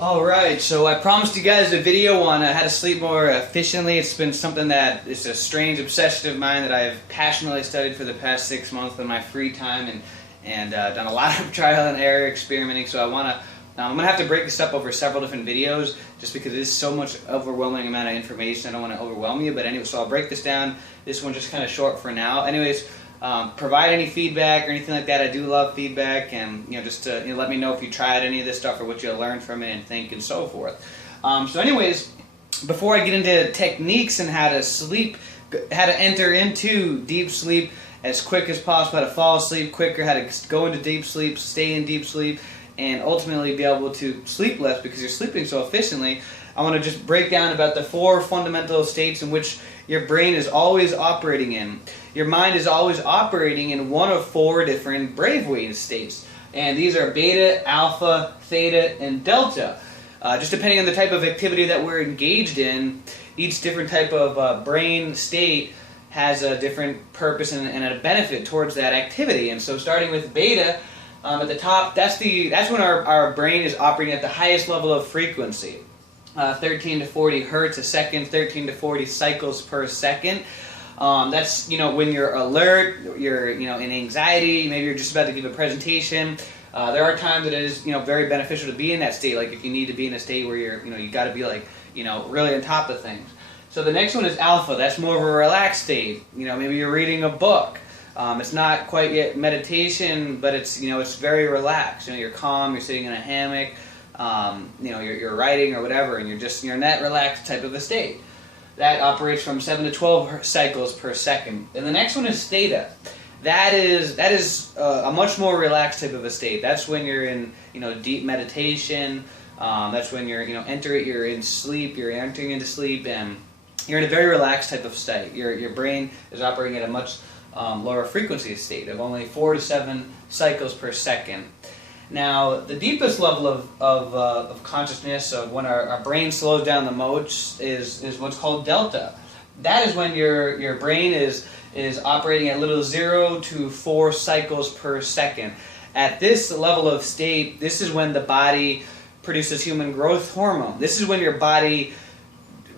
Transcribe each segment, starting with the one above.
Alright, so I promised you guys a video on how to sleep more efficiently. It's been something that is a strange obsession of mine that I've passionately studied for the past 6 months in my free time and done a lot of trial and error experimenting. So I'm going to have to break this up over several different videos just because it is so much overwhelming amount of information. I don't want to overwhelm you, but anyway, so I'll break this down. This one's just kind of short for now. Anyways, provide any feedback or anything like that. I do love feedback, and just to let me know if you tried any of this stuff or what you learned from it and think and so forth. So anyways, before I get into techniques and how to sleep, how to enter into deep sleep as quick as possible, how to fall asleep quicker, how to go into deep sleep, stay in deep sleep, and ultimately be able to sleep less because you're sleeping so efficiently, I want to just break down about the 4 fundamental states in which your brain is always operating in. Your mind is always operating in one of 4 different brainwave states. And these are beta, alpha, theta, and delta. Just depending on the type of activity that we're engaged in, each different type of brain state has a different purpose and a benefit towards that activity. And so starting with beta, at the top, that's when our brain is operating at the highest level of frequency. 13 to 40 hertz a second, 13 to 40 cycles per second. That's when you're alert, you're in anxiety, maybe you're just about to give a presentation. There are times that it is very beneficial to be in that state, like if you need to be in a state where you're you got to be like really on top of things. So the next one is alpha. That's more of a relaxed state. Maybe you're reading a book. It's not quite yet meditation, but it's it's very relaxed. You're calm. You're sitting in a hammock. You're writing or whatever, and you're in that relaxed type of a state. That operates from 7 to 12 cycles per second. And the next one is theta. That is a much more relaxed type of a state. That's when you're in deep meditation. That's when you're you're in sleep. You're entering into sleep, and you're in a very relaxed type of state. Your brain is operating at a much lower frequency state of only 4 to 7 cycles per second. Now, the deepest level of consciousness, of when our brain slows down the most, is what's called delta. That is when your brain is operating at little 0 to 4 cycles per second. At this level of state, this is when the body produces human growth hormone. This is when your body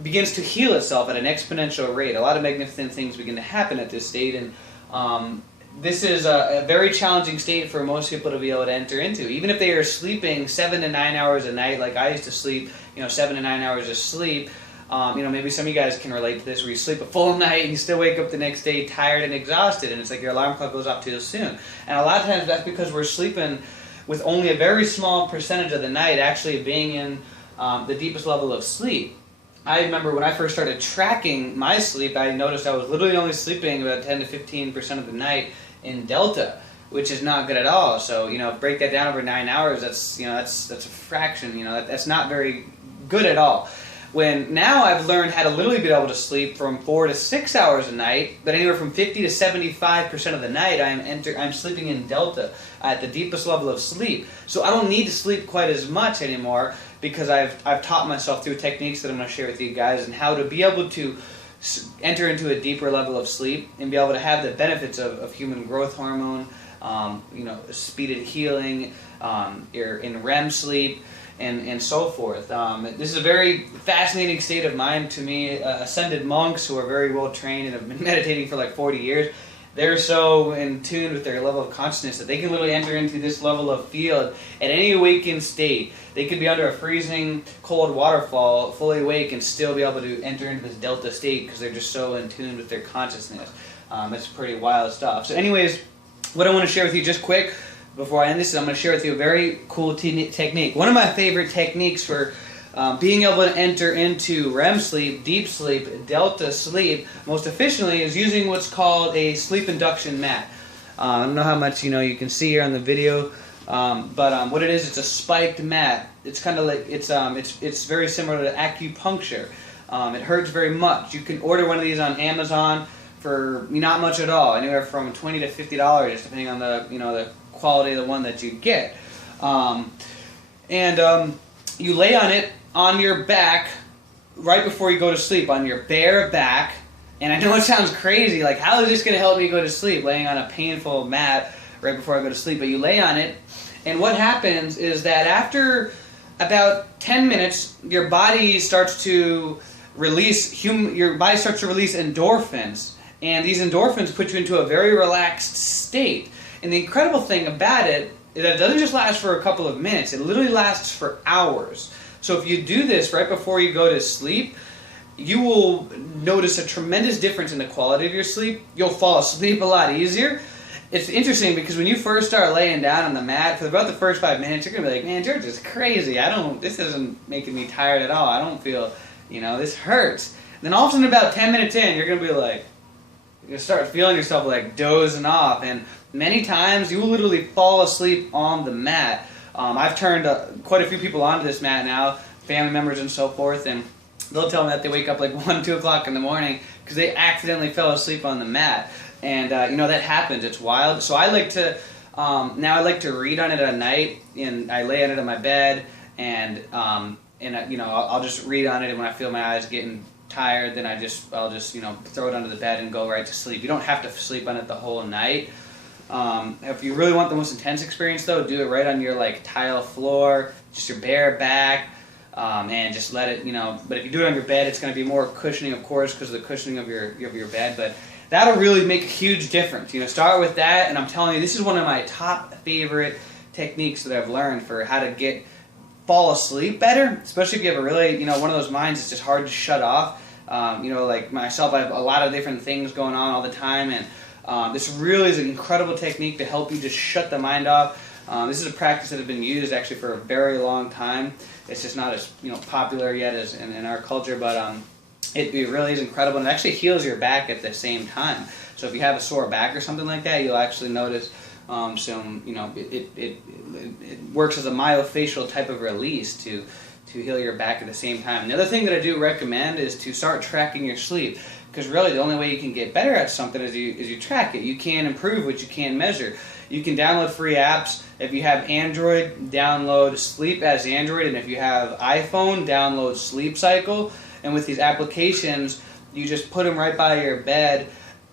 begins to heal itself at an exponential rate. A lot of magnificent things begin to happen at this state, and this is a very challenging state for most people to be able to enter into. Even if they are sleeping 7 to 9 hours a night, like I used to sleep, 7 to 9 hours of sleep. Maybe some of you guys can relate to this, where you sleep a full night and you still wake up the next day tired and exhausted, and it's like your alarm clock goes off too soon. And a lot of times that's because we're sleeping with only a very small percentage of the night actually being in the deepest level of sleep. I remember when I first started tracking my sleep, I noticed I was literally only sleeping about 10 to 15% of the night in delta, which is not good at all. So break that down over 9 hours. That's that's a fraction. That's not very good at all. When now I've learned how to literally be able to sleep from 4 to 6 hours a night, but anywhere from 50 to 75% of the night I'm sleeping in delta at the deepest level of sleep. So I don't need to sleep quite as much anymore, because I've taught myself through techniques that I'm going to share with you guys and how to be able to enter into a deeper level of sleep and be able to have the benefits of human growth hormone, speeded healing, you're in REM sleep, and so forth. This is a very fascinating state of mind to me. Ascended monks who are very well trained and have been meditating for like 40 years, they're so in tune with their level of consciousness that they can literally enter into this level of field at any awakened state. They could be under a freezing cold waterfall, fully awake, and still be able to enter into this delta state because they're just so in tune with their consciousness. That's pretty wild stuff. So anyways, what I want to share with you just quick before I end this is I'm going to share with you a very cool technique. One of my favorite techniques for being able to enter into REM sleep, deep sleep, delta sleep most efficiently is using what's called a sleep induction mat. I don't know how much you can see here on the video, but what it is, it's a spiked mat. It's kind of like it's very similar to acupuncture. It hurts very much. You can order one of these on Amazon for not much at all, anywhere from $20 to $50, depending on the the quality of the one that you get. You lay on it on your back right before you go to sleep, on your bare back. And I know it sounds crazy, like how is this going to help me go to sleep, laying on a painful mat right before I go to sleep? But you lay on it, and what happens is that after about 10 minutes, your body starts to release endorphins, and these endorphins put you into a very relaxed state. And the incredible thing about it is that it doesn't just last for a couple of minutes, it literally lasts for hours. So if you do this right before you go to sleep, you will notice a tremendous difference in the quality of your sleep. You'll fall asleep a lot easier. It's interesting because when you first start laying down on the mat, for about the first 5 minutes, you're going to be like, man, George is crazy. This isn't making me tired at all. I don't feel, this hurts. And then all of a sudden, about 10 minutes in, you're going to be like, you're going to start feeling yourself like dozing off. And many times, you will literally fall asleep on the mat. I've turned quite a few people onto this mat now, family members and so forth, and they'll tell me that they wake up like 1, 2 o'clock in the morning because they accidentally fell asleep on the mat. And, that happens. It's wild. So I like to, now I like to read on it at night, and I lay on it on my bed, and I'll just read on it, and when I feel my eyes getting tired, then I'll just throw it under the bed and go right to sleep. You don't have to sleep on it the whole night. If you really want the most intense experience, though, do it right on your, tile floor, just your bare back, and just let it, but if you do it on your bed, it's going to be more cushioning, of course, because of the cushioning of your bed, but that'll really make a huge difference. Start with that, and I'm telling you, this is one of my top favorite techniques that I've learned for how to fall asleep better, especially if you have a really, one of those minds that's just hard to shut off. Like myself, I have a lot of different things going on all the time, and this really is an incredible technique to help you just shut the mind off. This is a practice that has been used actually for a very long time. It's just not as popular yet as in our culture, but it really is incredible, and it actually heals your back at the same time. So if you have a sore back or something like that, you'll actually notice it works as a myofascial type of release to heal your back at the same time. The other thing that I do recommend is to start tracking your sleep, because really the only way you can get better at something is you track it. You can improve what you can measure. You can download free apps. If you have Android, download Sleep as Android, and if you have iPhone, download Sleep Cycle. And with these applications, you just put them right by your bed,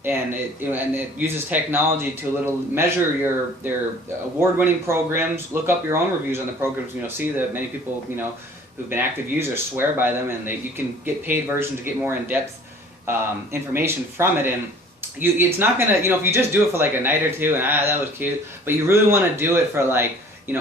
and it uses technology to measure their award-winning programs. Look up your own reviews on the programs. See that many people who've been active users swear by them, and you can get paid versions to get more in-depth information from it. And it's not gonna if you just do it for like a night or two and that was cute, but you really want to do it for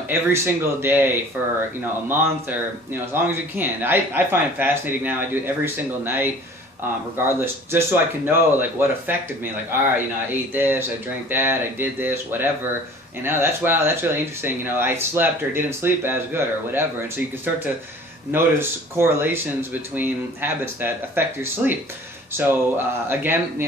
every single day for a month, or as long as you can. I find it fascinating now. I do it every single night, regardless, just so I can know what affected me. All right, I ate this, I drank that, I did this, whatever. And now that's really interesting. I slept or didn't sleep as good or whatever, and so you can start to notice correlations between habits that affect your sleep. So again,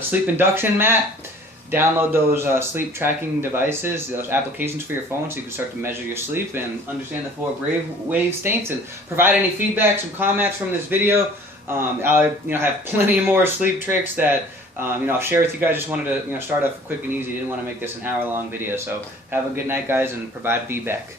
sleep induction mat. Download those sleep tracking devices, those applications for your phone, so you can start to measure your sleep and understand the 4 brainwave states, and provide any feedback, some comments from this video. I'll have plenty more sleep tricks that I'll share with you guys. Just wanted to start off quick and easy. Didn't want to make this an hour-long video. So have a good night, guys, and provide feedback.